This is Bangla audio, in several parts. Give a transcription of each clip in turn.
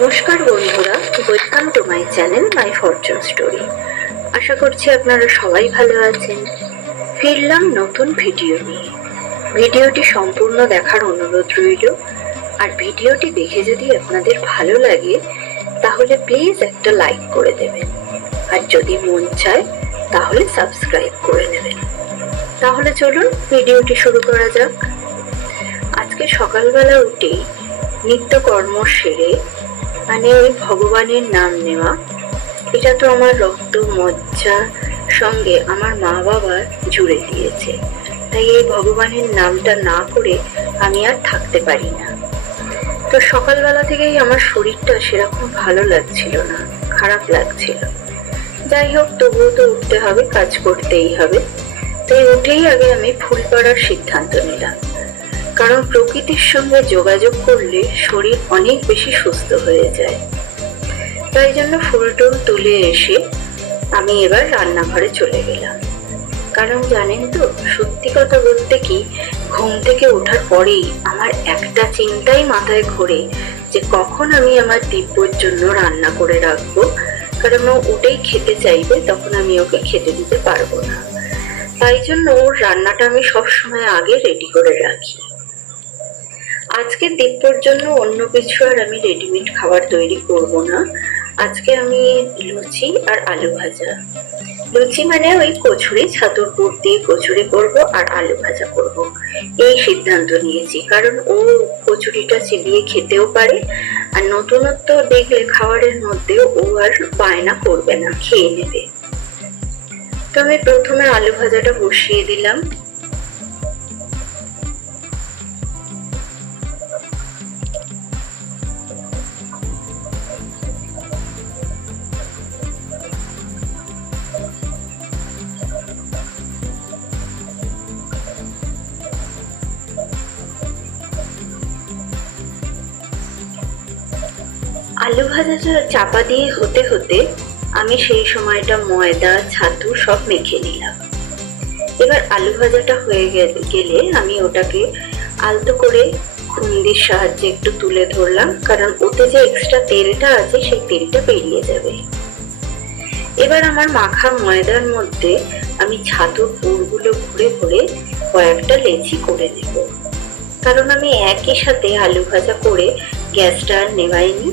নমস্কার বন্ধুরা, welcome to my channel, my fortune story. আশা করছি আপনারা সবাই ভালো আছেন। ফিরলাম নতুন ভিডিও নিয়ে। ভিডিওটি সম্পূর্ণ দেখার অনুরোধ রইল। আর ভিডিওটি দেখে যদি আপনাদের ভালো লাগে, তাহলে প্লিজ একটা লাইক করে দেবেন। আর যদি মন চায়, তাহলে সাবস্ক্রাইব করে নেবেন। তাহলে চলুন ভিডিওটি শুরু করা যাক। আজকে সকালবেলা উঠেই নিত্যকর্ম সেরে মানে ওই ভগবানের নাম নেওয়া। এটা তো আমার রক্ত, মজ্জা সঙ্গে আমার মা বাবা জুড়ে দিয়েছে। তাই এই ভগবানের নামটা না করে আমি আর থাকতে পারি না। তো সকালবেলা থেকেই আমার শরীরটা সেরকম ভালো লাগছিল না, খারাপ লাগছিল। যাই হোক, তবুও তো উঠতে হবে, কাজ করতেই হবে। তাই উঠেই আগে আমি ফুল পাড়ার সিদ্ধান্ত নিলাম। কারণ প্রকৃতির সঙ্গে যোগাযোগ করলে শরীর অনেক বেশি সুস্থ হয়ে যায়। তাই জন্য ফুল টুল তুলে এসে আমি এবার রান্নাঘরে চলে গেলাম। কারণ জানেন তো, সত্যি কথা বলতে কি, ঘুম থেকে ওঠার পরেই আমার একটা চিন্তাই মাথায় ঘোরে যে কখন আমি আমার দিব্যর জন্য রান্না করে রাখব। কারণ ও ওটাই খেতে চাইবে, তখন আমি ওকে খেতে দিতে পারব না। তাই জন্য ওর রান্নাটা আমি সবসময় আগে রেডি করে রাখি। আজকে দীপ্যর জন্য অন্য কিছু আর আমি রেডিমেড খাবার তৈরি করব না। আজকে আমি লুচি আর আলু ভাজা। লুচি মানে ওই কচুরি, ছাতুর পুর দিয়ে কচুরি করব আর আলু ভাজা করব। এই সিদ্ধান্ত নিয়েছি, কারণ ও কচুরিটা চিবিয়ে খেতেও পারে আর নতুনত্ব দেখলে খাবারের মধ্যে ও আর বায়না করবে না, খেয়ে নেবে। তো আমি প্রথমে আলু ভাজাটা বসিয়ে দিলাম। চাপা দিয়ে হতে হতে আমি সেই সময়টা ময়দা, ছাতু সব মেখে নিলাম। এবার আলু ভাজাটা হয়ে গেলে আমি ওটাকে আলতো করে খুন্দির সাহায্যে একটু তুলে ধরলাম, কারণ ওতে যে এক্সট্রা তেলটা আছে সেই তেলটা বেরিয়ে যাবে। এবার আমার মাখা ময়দার মধ্যে আমি ছাতুর পুরগুলো ঘুরে ঘুরে কয়েকটা লেচি করে নেব। কারণ আমি একই সাথে আলু ভাজা করে গ্যাসটা আর নেভাইনি।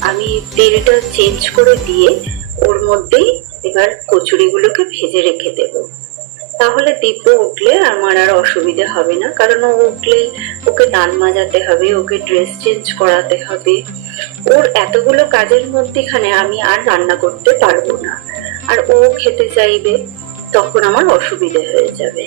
আমি তেলটা চেঞ্জ করে দিয়ে ওর মধ্যেই এবার কচুরিগুলোকে ভেজে রেখে দেব। তাহলে দিব্য উঠলে আমার আর অসুবিধে হবে না, কারণ ও উঠলেই ওকে দান মাজাতে হবে, ওকে ড্রেস চেঞ্জ করাতে হবে। ওর এতগুলো কাজের মধ্যেখানে আমি আর রান্না করতে পারব না। আর ও খেতে চাইবে, তখন আমার অসুবিধে হয়ে যাবে।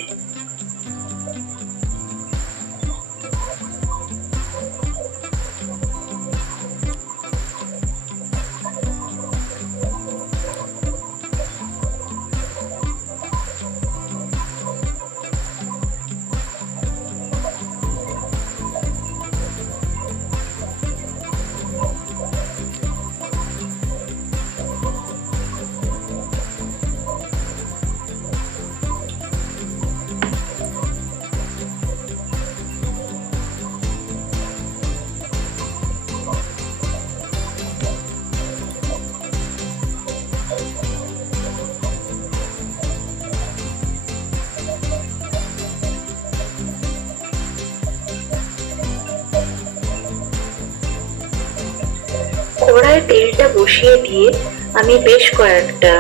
বসিয়ে দিয়ে আমি বেশ কয়েকটা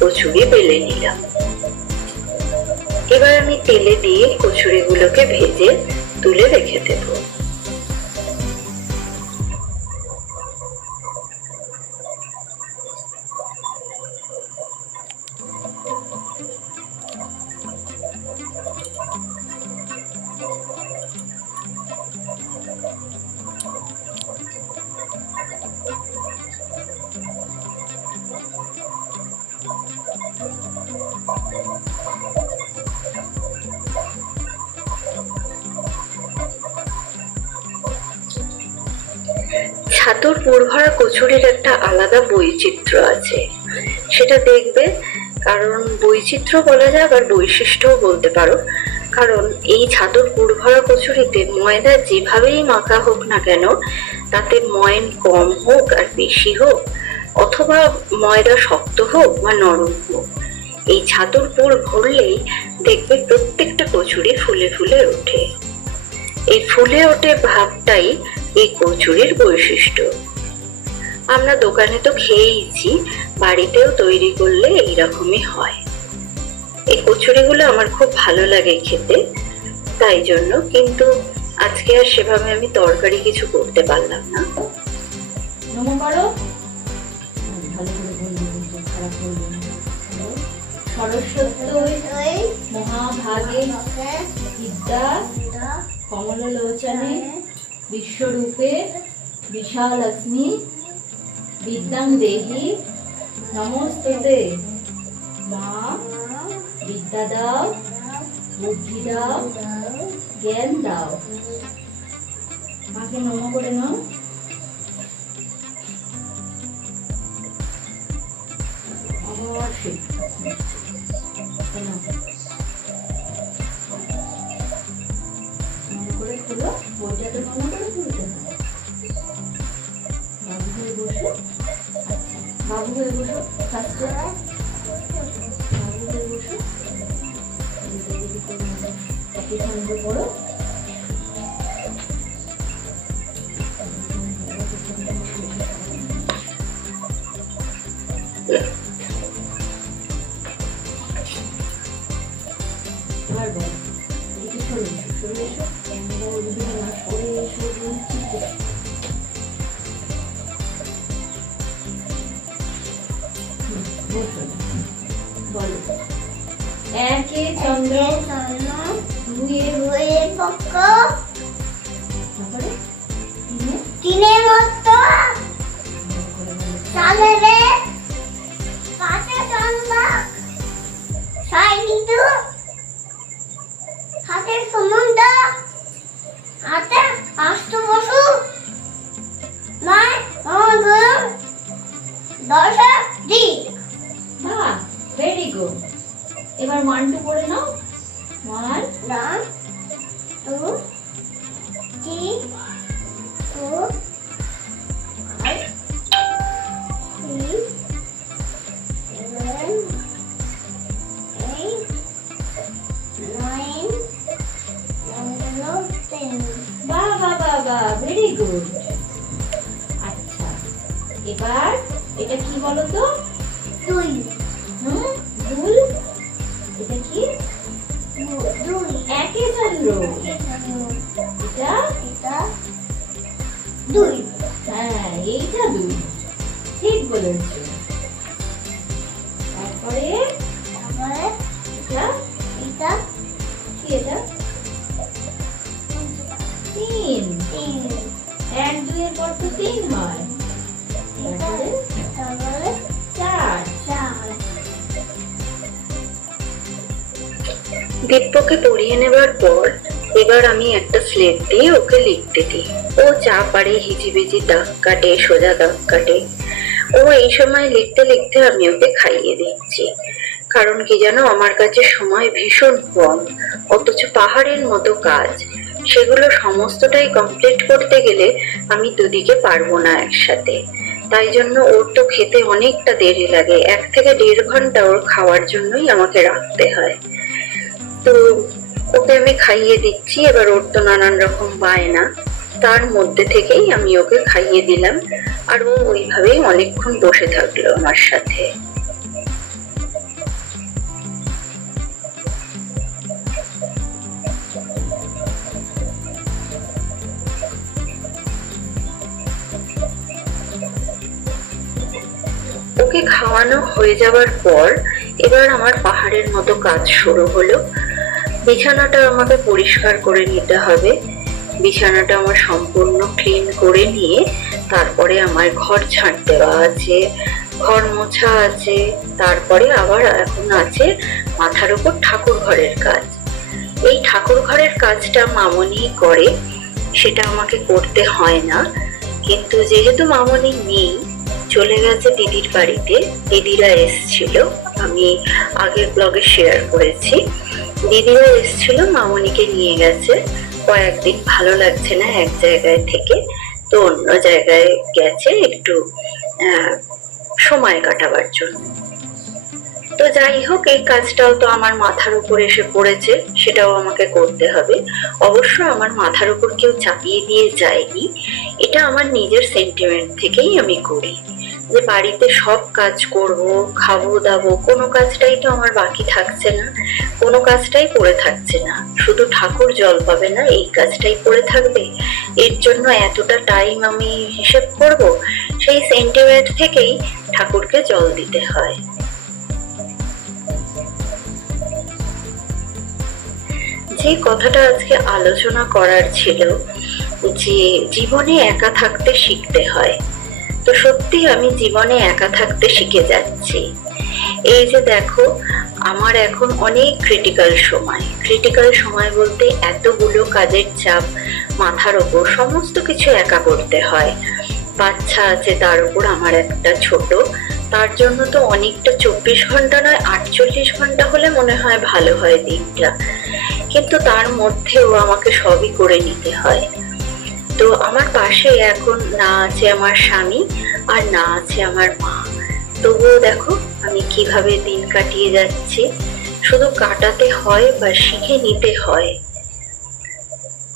কচুরি বেলে নিলাম। এবার আমি তেলে দিয়ে কচুরিগুলোকে ভেজে তুলে রেখে দেব। আলাদা বৈচিত্র্য আছে। সেটা দেখবে, কারণ বৈচিত্র্য বলা যায় আবার বৈশিষ্ট্যও বলতে পারো। কারণ এই ছাতুর পুরভরা কচুরিতে ময়দা যেভাবেই মাখা হোক না কেন, তাতে ময়ন কম হোক আর বেশি হোক, অথবা ময়দা শক্ত হোক বা নরম হোক, এই ছাতুর পুর ভরলেই দেখবে প্রত্যেকটা কচুরি ফুলে ফুলে ওঠে। এই ফুলে ওঠে ভাবটাই এই কচুরির বৈশিষ্ট্য। আমরা দোকানে তো খেয়েইছি, বাড়িতেও তৈরি করলে এইরকমই হয়। এই কচুরিগুলো আমার খুব ভালো লাগে খেতে, তাই জন্য কিন্তু আজকে আর সেভাবে আমি তরকারি কিছু করতে পারলাম না। সরস্বতী, মহাভাগে, বিদ্যা বিশ্বরূপে, বিশালক্ষ্মী বিদ্যাং দেহি নমস্তে মা, বিদ্যা দাও, বুদ্ধি দাও, জ্ঞান দাও। মাকে নম করে নাও। করে খুলো বইটাতে মনে করে খুলতে বসো আচ্ছা বাবু হয়ে বসো ফার্স্টে বাবু হয়ে বসো। একই একে চন্দ্র দুয়ে তারপরে তিনে। তিনের মতো ভালো করে বলো। চালে আচ্ছা এবার এটা কি বলতো? পড়িয়ে নেবার পর এবার আমি একটা স্লেট দিয়ে ওকে লিখতে দিই। ও যা পারে হিজিবিজি দাগ কাটে, সোজা দাগ কাটে। ও এই সময় লিখতে লিখতে আমি ওকে খাইয়ে দিচ্ছি। কারণ কি জানো, আমার কাছে সময় ভীষণ কম। অথচ পাহাড়ের মতো কাজ। সেগুলো সমস্তটাই কমপ্লিট করতে গেলে আমি দুদিকে পারব না একসাথে। তাই জন্য ওর তো খেতে অনেকটা দেরি লাগে। এক থেকে দেড় ঘণ্টা ওর খাওয়ার জন্যই আমাকে রাখতে হয়। তো ওকে আমি খাইয়ে দিচ্ছি, এবার ওর তো নানান রকম বায়না। তার মধ্যে থেকেই আমি ওকে খাইয়ে দিলাম, আর ও ওইভাবেই অনেকক্ষণ বসে থাকল আমার সাথে। ওকে খাওয়ানো হয়ে যাওয়ার পর, এবার আমার পাহাড়ের মতো কাজ শুরু হলো। বিছানাটা আমাকে পরিষ্কার করে নিতে হবে। বিছানাটা আমার সম্পূর্ণ ক্লিন করে নিয়ে তারপরে আমার ঘর ঝাঁট দেওয়া আছে। ঘর মোছা আছে, তারপরে আবার এখন আছে মাথার উপর ঠাকুর ঘরের কাজ। এই ঠাকুর ঘরের কাজটা মামনি করে, সেটা আমাকে করতে হয় না। কিন্তু যেহেতু মামনি নেই, চলে গেছে দিদির বাড়িতে। দিদিরা এসছিল, আমি আগের ব্লগে শেয়ার করেছি। দিদিরা এসছিল, মামনিকে নিয়ে গেছে। কয়েকদিন ভালো লাগছে না এক জায়গায় থেকে, তো অন্য জায়গায় গেছে একটু সময় কাটাবার জন্য। তো যাই হোক, এই কাজটাও তো আমার মাথার উপর এসে পড়েছে, সেটাও আমাকে করতে হবে। অবশ্য আমার মাথার উপর কেউ চাপিয়ে দিয়ে যায়নি, এটা আমার নিজের সেন্টিমেন্ট থেকেই আমি করি। যে বাড়িতে সব কাজ করব, খাব, দাবো, কোনো কাজটাই তো আমার বাকি থাকছে না, কোনো কাজটাই পড়ে থাকছে না। শুধু ঠাকুর জল পাবে না, এই কাজটাই পড়ে থাকবে। এর জন্য এতটা টাইম আমি হিসেব করব, সেই সেন্টিমেন্ট থেকেই ঠাকুরকে জল দিতে হয়। যে কথাটা আজকে আলোচনা করার ছিল, যে জীবনে একা থাকতে শিখতে হয়। তো সত্যি আমি জীবনে একা থাকতে শিখে যাচ্ছি। এই যে দেখো, আমার এখন অনেক ক্রিটিক্যাল সময়। ক্রিটিক্যাল সময় বলতে এতগুলো কাজের চাপ মাথার ওপর সমস্ত কিছু একা করতে হয়। বাচ্চা আছে, তার উপর আমার একটা ছোট। তার জন্য তো অনেকটা চব্বিশ ঘণ্টা নয়, আটচল্লিশ ঘণ্টা হলে মনে হয় ভালো হয় দিনটা। কিন্তু তার মধ্যেও আমাকে সবই করে নিতে হয়। তো আমার পাশে এখন না আছে আমার স্বামী আর না আছে আমার মা। তবুও দেখো আমি কীভাবে দিন কাটিয়ে যাচ্ছি। শুধু কাটাতে হয় বা শিখে নিতে হয়।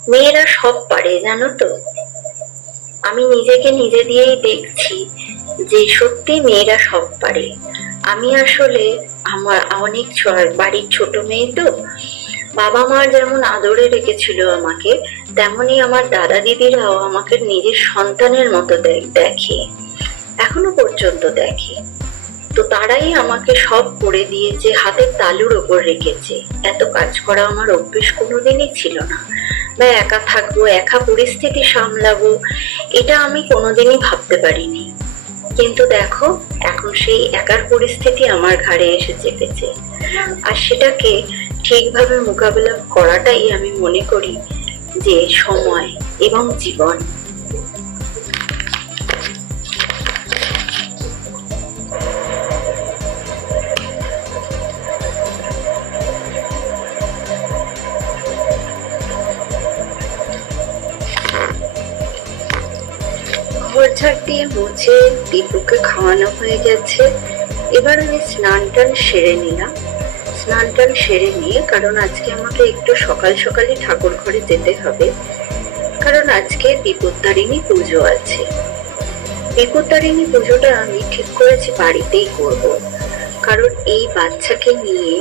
মেয়েরা সব পারে, জানো তো? আমি নিজেকে নিজে দিয়েই দেখছি যে সত্যি মেয়েরা সব পারে। আমি আসলে আমার অনেক বাড়ির ছোট মেয়ে তো বাবা মা যেমন আদরে রেখেছিল আমাকে, তেমনি আমার দাদা দিদিরাও আমাকে নিজের সন্তানের মতো দেখে, এখনও পর্যন্ত দেখে। তো তারাই আমাকে সব করে দিয়েছে, হাতের তালুর ওপর রেখেছে। এত কাজ করা আমার অভ্যেস কোনোদিনই ছিল না। বা একা থাকব, একা পরিস্থিতি সামলাবো, এটা আমি কোনোদিনই ভাবতে পারিনি। কিন্তু দেখো, এখন সেই একার পরিস্থিতি আমার ঘাড়ে এসে চেপেছে। আর সেটাকে ঠিকভাবে মোকাবেলা করাটাই আমি মনে করি যে সময় এবং জীবন। দিয়ে মুছে দীপুকে খাওয়ানো হয়ে গেছে। এবার আমি স্নান টান সেরে নিলাম। স্নান টান সেরে নিয়ে, কারণ আজকে আমাকে একটু সকাল সকালই ঠাকুর ঘরে যেতে হবে। কারণ আজকে বিপত্তারিণী পুজো আছে। বিপত্তারিণী পুজোটা আমি ঠিক করেছি বাড়িতেই করব। কারণ এই বাচ্চাকে নিয়ে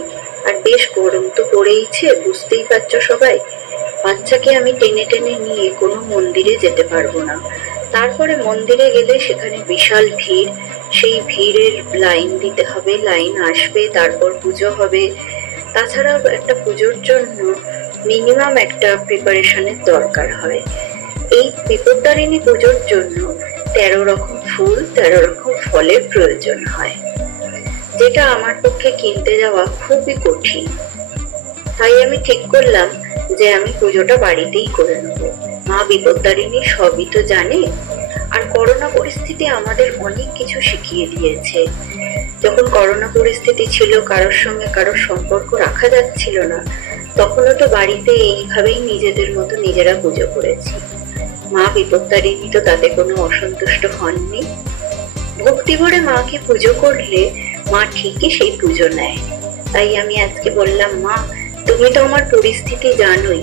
আর বেশ গরম তো পড়েইছে, বুঝতেই পারছ সবাই? বাচ্চাকে আমি টেনে টেনে নিয়ে কোনো মন্দিরে যেতে পারব না। তারপরে মন্দিরে গেলে সেখানে বিশাল ভিড়। সেই ভিড়ের লাইন দিতে হবে, লাইন আসবে, তারপর পুজো হবে। তাছাড়াও একটা পুজোর জন্য মিনিমাম একটা প্রিপারেশনের দরকার হয়। এই বিপত্তারিণী পুজোর জন্য তেরো রকম ফুল, তেরো রকম ফলের প্রয়োজন হয়, যেটা আমার পক্ষে কিনতে যাওয়া খুবই কঠিন। তাই আমি ঠিক করলাম যে আমি পুজোটা বাড়িতেই করে নেব। মা বিপত্তারিণী সবই তো জানে, আর করোনা পরিস্থিতি আমাদের অনেক কিছু শিখিয়ে দিয়েছে। যখন করোনা পরিস্থিতি ছিল, কারোর সঙ্গে কারোর সম্পর্ক রাখা যাচ্ছিল না, তখনও তো বাড়িতে এইভাবেই নিজেদের মতো নিজেরা পুজো করেছি। মা বিপত্তারিণী তো তাতে কোনো অসন্তুষ্ট হননি। ভক্তি ভরে মাকে পুজো করলে মা ঠিকই সেই পুজো নেয়। তাই আমি আজকে বললাম, মা তুমি তো আমার পরিস্থিতি জানোই।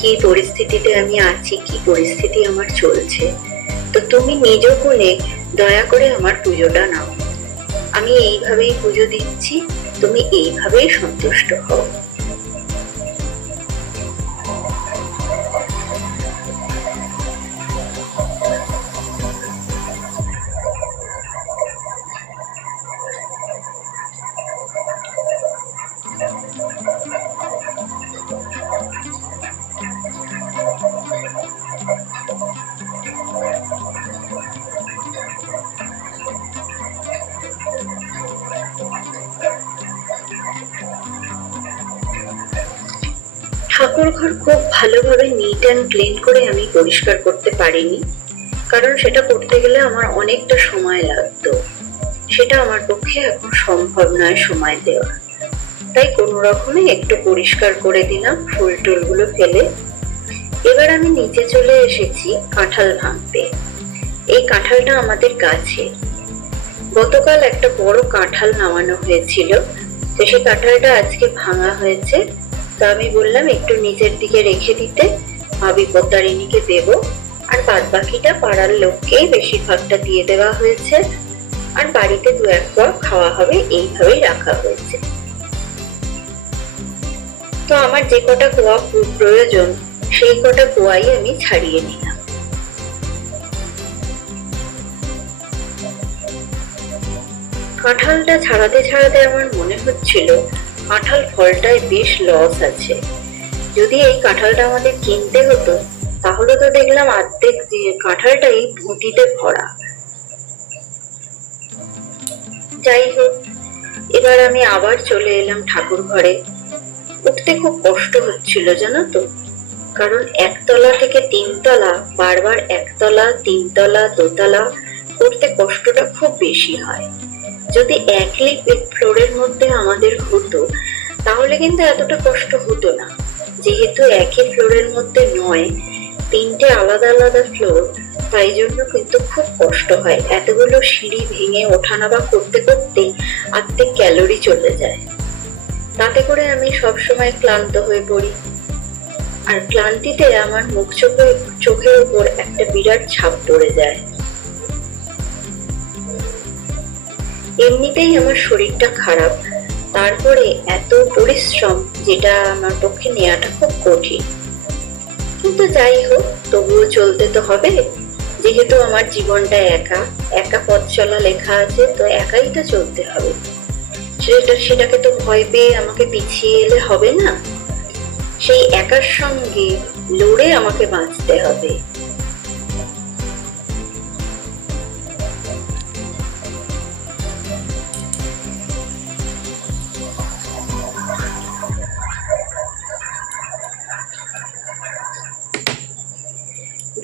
কি পরিস্থিতিতে আমি আছি, কি পরিস্থিতি আমার চলছে। তো তুমি নিজ কোণে দয়া করে আমার পুজোটা নাও। আমি এইভাবেই পুজো দিচ্ছি, তুমি এইভাবেই সন্তুষ্ট হও। ভালোভাবে নিট অ্যান্ড ক্লিন করে আমি পরিষ্কার করতে পারিনি। কারণ সেটা করতে গেলে আমার অনেকটা সময় লাগতো। সেটা আমার পক্ষে এখন সম্ভব নয় সময় দেওয়া তাই কোনো রকমে একটু পরিষ্কার করে দিলাম ফুল টুলগুলো ফেলে। এবার আমি নিচে চলে এসেছি কাঁঠাল ভাঙতে। এই কাঁঠালটা আমাদের গাছে। গতকাল একটা বড় কাঁঠাল নামানো হয়েছিল। তো সেই কাঁঠালটা আজকে ভাঙা হয়েছে। তো আমি বললাম, একটু নিচের দিকে রেখে দিতে। মা বিপত্তারিণীকে দেব। আর বাদ বাকিটা পাড়ার লোককেই বেশিরভাগটা দিয়ে দেওয়া হয়েছে। আর বাড়িতে দু এক পর খাওয়া হবে, এইভাবেই রাখা হয়েছে। তো আমার যে কটা কোয়া প্রয়োজন, সেই কটা কোয়াই আমি ছাড়িয়ে নিলাম। কাঁঠালটা ছাড়াতে ছাড়াতে আমার মনে হচ্ছিল কাঁঠাল ফলটায় বেশ লস আছে। যদি এই কাঁঠালটা আমাদের কিনতে হতো, তাহলে তো দেখলাম অর্ধেক কাঁঠালটাই ভুটিতে ভরা। যাই হোক, এবার আমি আবার চলে এলাম ঠাকুর ঘরে। উঠতে খুব কষ্ট হচ্ছিল, জানো তো? কারণ একতলা থেকে তিনতলা, বারবার একতলা, তিনতলা, দোতলা, করতে কষ্টটা খুব বেশি হয়। যদি একই ফ্লোরের মধ্যে আমাদের হতো, তাহলে কিন্তু এতটা কষ্ট হতো না। যেহেতু একই ফ্লোরের মধ্যে নয়, তিনটে আলাদা আলাদা ফ্লোর, তাই জন্য কিন্তু খুব কষ্ট হয়। এতগুলো সিঁড়ি ভেঙে ওঠানামা করতে করতে আর্ধেক ক্যালোরি চলে যায়। তাতে করে আমি সব সময় ক্লান্ত হয়ে পড়ি। আর ক্লান্তিতে আমার মুখ চোখে চোখের উপর একটা বিরাট ছাপ পড়ে যায়। এমনিতেই আমার শরীরটা খারাপ। তারপরে এত পরিশ্রম যেটা আমার পক্ষে নেওয়াটা খুব কঠিন। কিন্তু যাই হোক, তবুও চলতে তো হবে। যেহেতু আমার জীবনটা একা একা পথ চলা লেখা আছে, তো একাই তো চলতে হবে। সেটা, সেটাকে তো ভয় পেয়ে আমাকে পিছিয়ে এলে হবে না? সেই একার সঙ্গে লড়ে আমাকে বাঁচতে হবে।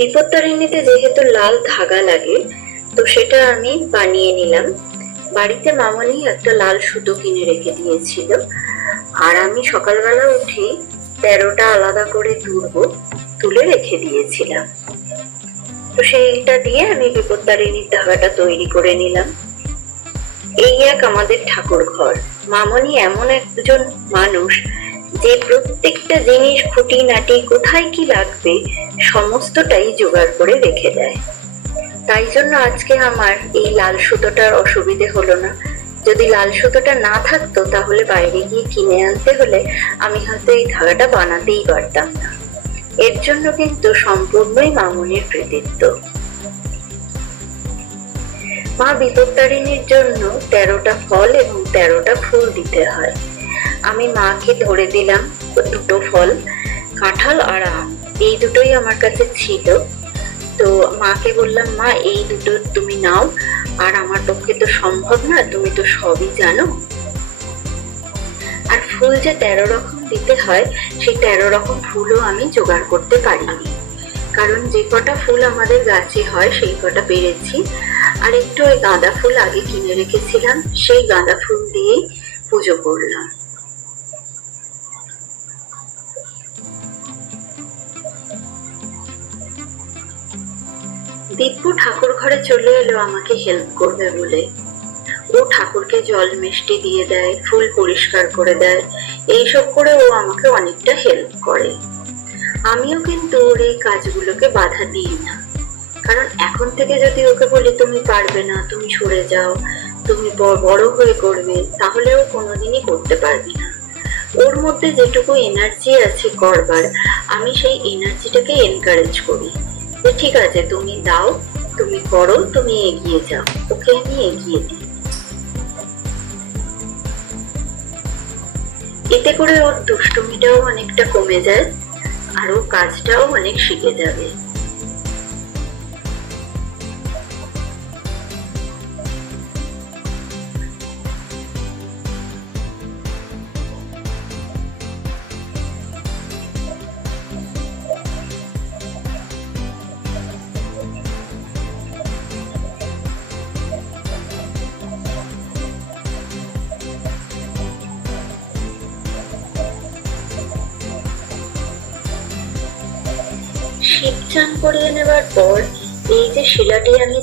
বিপত্তারিণীতে যেহেতু লাল ধাগা লাগে, তো সেটা আমি বানিয়ে নিলাম। বাড়িতে মামনি একটা লাল সুতো কিনে রেখে দিয়েছিল। আর আমি সকালবেলা উঠে তেরোটা আলাদা করে তুলবো তুলে রেখে দিয়েছিলাম। তো সেইটা দিয়ে আমি বিপত্তারিণীর ধাগাটা তৈরি করে নিলাম। এই এক আমাদের ঠাকুর ঘর মামনি এমন একজন মানুষ যে প্রত্যেকটা জিনিস খুঁটিনাটি কোথায় কি লাগবে, সমস্তটাই জোগাড় করে রেখে দেয়। তাই জন্য আজকে আমার এই লাল সুতোটার অসুবিধে হলো না। যদি লাল সুতোটা না থাকতো, তাহলে বাইরে গিয়ে কিনে আনতে হলে আমি হয়তো এই ধাগাটা বানাতেই পারতাম না। এর জন্য কিন্তু সম্পূর্ণই মামুনির কৃতিত্ব। মা বিপত্তারিণীর জন্য তেরোটা ফল এবং তেরোটা ফুল দিতে হয়। আমি মাকে ধরে দিলাম দুটো ফল, কাঁঠাল আর আম। এই দুটোই আমার কাছে ছিল। তো মাকে বললাম, মা, এই দুটো তুমি নাও। আর আমার পক্ষে তো সম্ভব না, তুমি তো সবই জানো। আর ফুল যে তেরো রকম দিতে হয়, সেই তেরো রকম ফুলও আমি জোগাড় করতে পারিনি। কারণ যে কটা ফুল আমাদের গাছে হয়, সেই কটা পেরেছি। আর একটু ওই গাঁদা ফুল আগে কিনে রেখেছিলাম, সেই গাঁদা ফুল দিয়েই পুজো করলাম। দিব্য ঠাকুর ঘরে চলে এলো আমাকে হেল্প করবে বলে। ও ঠাকুরকে জল মিষ্টি দিয়ে দেয়, ফুল পরিষ্কার করে দেয়। এইসব করে ও আমাকে অনেকটা হেল্প করে। আমিও কিন্তু ওর এই কাজগুলোকে বাধা দিই না। কারণ এখন থেকে যদি ওকে বলি, তুমি পারবে না, তুমি সরে যাও, তুমি বড় হয়ে করবে, তাহলে ও কোনোদিনই করতে পারবে না। ওর মধ্যে যেটুকু এনার্জি আছে করবার, আমি সেই এনার্জিটাকে এনকারেজ করি। ঠিক আছে, তুমি দাও, তুমি করো, তুমি এগিয়ে যাও। ওকে, আমি এগিয়ে দিই। এতে করে ওর দুষ্টমিটাও অনেকটা কমে যায়, আর ও কাজটাও অনেক শিখে যাবে।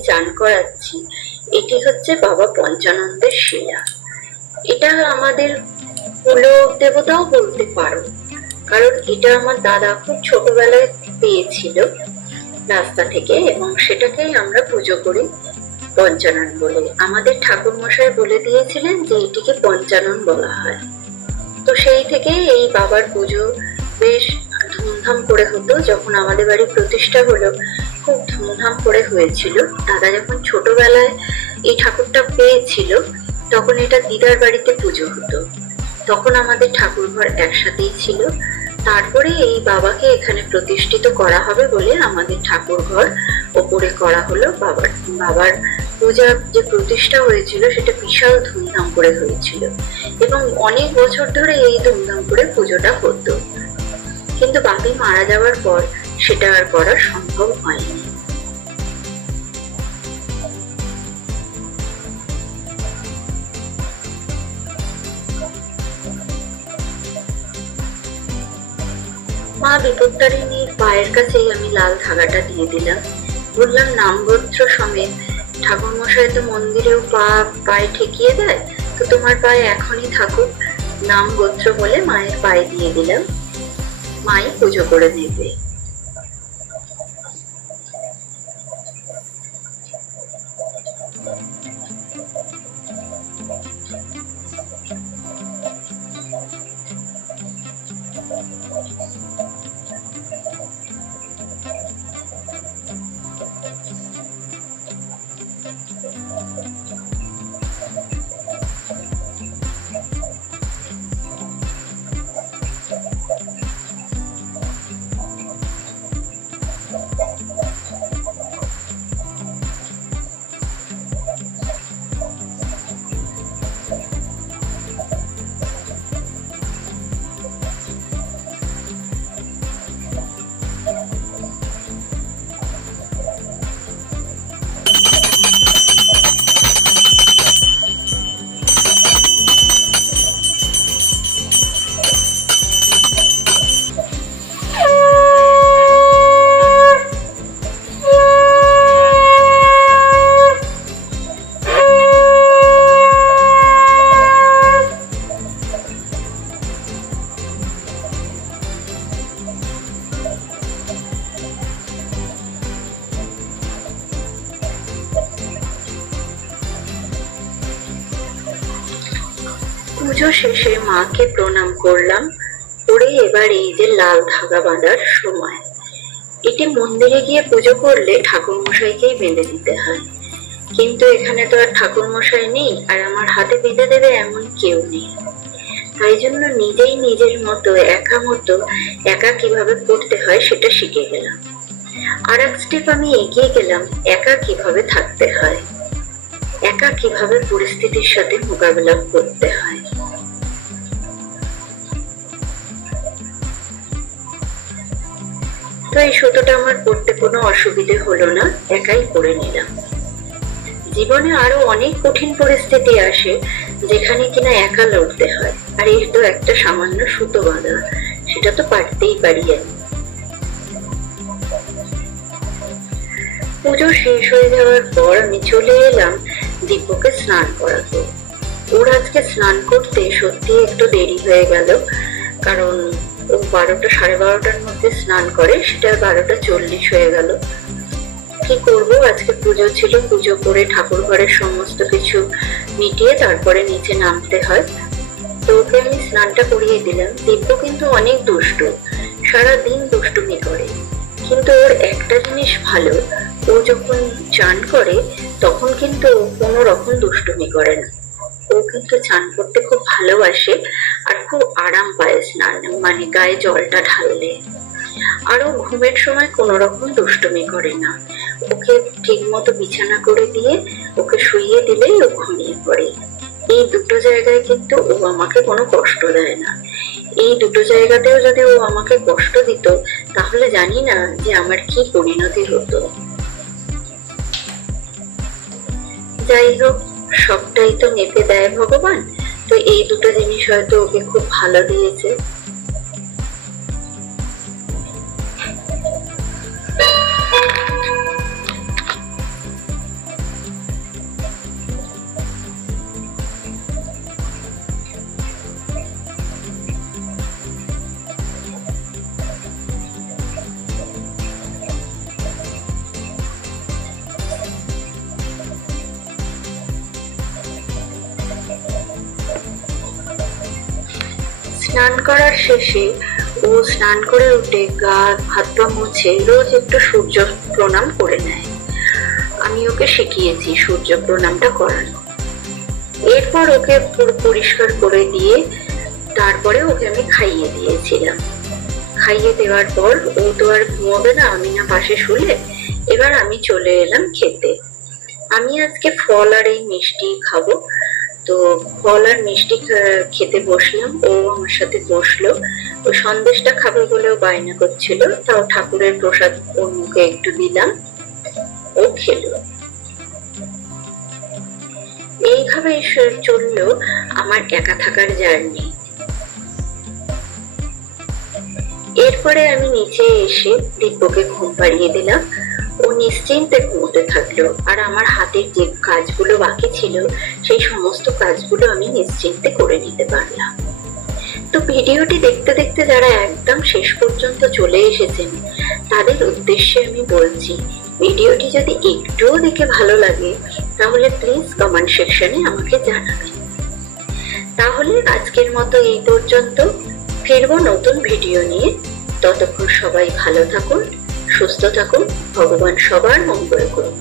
চান করাচ্ছি। এটি হচ্ছে বাবা পঞ্চানন্দের শিলা। এটা আমাদের কুল দেবতাও বলতে পারো, কারণ এটা আমার দাদা খুব ছোটবেলায় পেয়েছিল রাস্তা থেকে এবং সেটাকেই আমরা পুজো করি পঞ্চানন বলে। আমাদের ঠাকুর মশাই বলে দিয়েছিলেন যে এটিকে পঞ্চানন বলা হয়। তো সেই থেকে এই বাবার পুজো বেশ ধুমধাম করে হতো, যখন আমাদের বাড়ি প্রতিষ্ঠা হলো। খুব ধুমধাম করে হয়েছিল। দাদা যখন ছোটবেলায় এই ঠাকুরটা পেয়েছিল, তখন এটা দিদার বাড়িতে পুজো হতো। তখন আমাদের ঠাকুর ঘর একসাথেই ছিল। তারপরে এই বাবাকে এখানে প্রতিষ্ঠিত করা হবে বলে আমাদের ঠাকুর ঘর ওপরে করা হলো। বাবার বাবার পূজা যে প্রতিষ্ঠা হয়েছিল, সেটা বিশাল ধুমধাম করে হয়েছিল। এবং অনেক বছর ধরে এই ধুমধাম করে পুজোটা হতো। কিন্তু বাপি মারা যাওয়ার পর সেটা আর করা সম্ভব হয়নি মা বিপত্তারিণীর পায়ের কাছেই আমি লাল ধাগাটা দিয়ে দিলাম। বললাম নাম গোত্র সমেত। ঠাকুর মশাই তো মন্দিরেও পা, পায়ে ঠেকিয়ে দেয়, তো তোমার পায়ে এখনই থাকুক। নাম গোত্র বলে মায়ের পায়ে দিয়ে দিলাম। মাই পুজো করে নেবে। পুজো শেষে মাকে প্রণাম করলাম করে এবার এই যে লাল ধাগা বাঁধার সময়। এটি মন্দিরে গিয়ে পুজো করলে ঠাকুর মশাইকেই বেঁধে দিতে হয়। কিন্তু এখানে তো আর ঠাকুর মশাই নেই, আর আমার হাতে বেঁধে দেবে এমন কেউ নেই। তাই জন্য নিজেই নিজের মতো একা মতো একা কীভাবে করতে হয় সেটা শিখে গেলাম। আর এক স্টেপ আমি এগিয়ে গেলাম, একা কীভাবে থাকতে হয়? একা কীভাবে পরিস্থিতির সাথে মোকাবেলা করতে হয়? তো এই সুতোটা আমার পড়তে কোনো অসুবিধে হলো না, একাই পড়ে নিলাম। জীবনে আরও অনেক কঠিন পরিস্থিতি আসে, যেখানে কিনা একা লড়তে হয়, আর এই তো একটা সামান্য সুতো বাঁধা, সেটা তো পারতেই পারি আমি। পুজো শেষ হয়ে যাওয়ার পর আমি চলে এলাম দীপকে স্নান করাতে। ওর আজকে স্নান করতে সত্যি একটু দেরি হয়ে গেল, কারণ বারোটা, সাড়ে বারোটার মধ্যে স্নান করে, সেটা বারোটা চল্লিশ হয়ে গেল। কি করব? আজকে পুজো ছিল, পুজো করে ঠাকুর ঘরের সমস্ত কিছু মিটিয়ে তারপরে নিচে নামতে হয়। তো ওকে আমি স্নানটা করিয়ে দিলাম। দিব্য কিন্তু অনেক দুষ্টু। সারাদিন দুষ্টুমি করে। কিন্তু ওর একটা জিনিস ভালো। ও যখন চান করে, তখন কিন্তু কোনো রকম দুষ্টুমি করে না। ও কিন্তু চান করতে খুব ভালোবাসে আর খুব আরাম পায় স্নান মানে গায়ে জলটা ঢাললে। আরও ঘুমের সময় কোনো রকম দুষ্টুমি করে না। ওকে ঠিক মতো বিছানা করে দিয়ে ওকে শুইয়ে দিলেই ও ঘুমিয়ে পড়ে। এই দুটো জায়গায় কিন্তু ও আমাকে কোনো কষ্ট দেয় না। এই দুটো জায়গাতেও যদি ও আমাকে কষ্ট দিত, তাহলে জানি না যে আমার কি পরিণতি হতো। যাই হোক সবটাই তো মেপে দেয় ভগবান। তো এই দুটো জিনিস হয়তো ওকে খুব ভালো দিয়েছে। স্নান করার শেষে ও স্নান করে উঠে গা, হাত পা মুছে রোজ একটু সূর্য প্রণাম করে নেয়। আমি ওকে শিখিয়েছি সূর্য প্রণামটা করানো এরপর ওকে পুরো পরিষ্কার করে দিয়ে তারপরে ওকে আমি খাইয়ে দিয়েছিলাম। খাইয়ে দেওয়ার পর ও তো আর ঘুমোবে না, আমি না পাশে শুলে এবার আমি চলে এলাম খেতে। আমি আজকে ফল আর এই মিষ্টি খাব। তো ফল আর মিষ্টি খেতে বসলাম। ও আমার সাথে বসল। ও সন্দেশটা খাবে বলেও বায়না করছিল। তাও ঠাকুরের প্রসাদ ওর মুখে একটু দিলাম। ও খেলো। এইভাবে চলল আমার একা থাকার জার্নি। এরপরে আমি নিচে এসে দিব্যকে ঘুম পাড়িয়ে দিলাম। ও নিশ্চিন্তে ঘুমোতে থাকল। আর আমার হাতের যে কাজগুলো বাকি ছিল, সেই সমস্ত কাজগুলো আমি নিশ্চিন্তে করে নিতে পারলাম। তো ভিডিওটি দেখতে দেখতে যারা একদম শেষ পর্যন্ত চলে এসেছেন, তাদের উদ্দেশ্যে আমি বলছি, ভিডিওটি যদি একটুও দেখে ভালো লাগে, তাহলে প্লিজ কমেন্ট সেকশনে আমাকে জানাবেন। তাহলে আজকের মতো এই পর্যন্ত। ফিরবো নতুন ভিডিও নিয়ে। ততক্ষণ সবাই ভালো থাকুন সুস্থ থাকুন ভগবান সবার মঙ্গল করুন।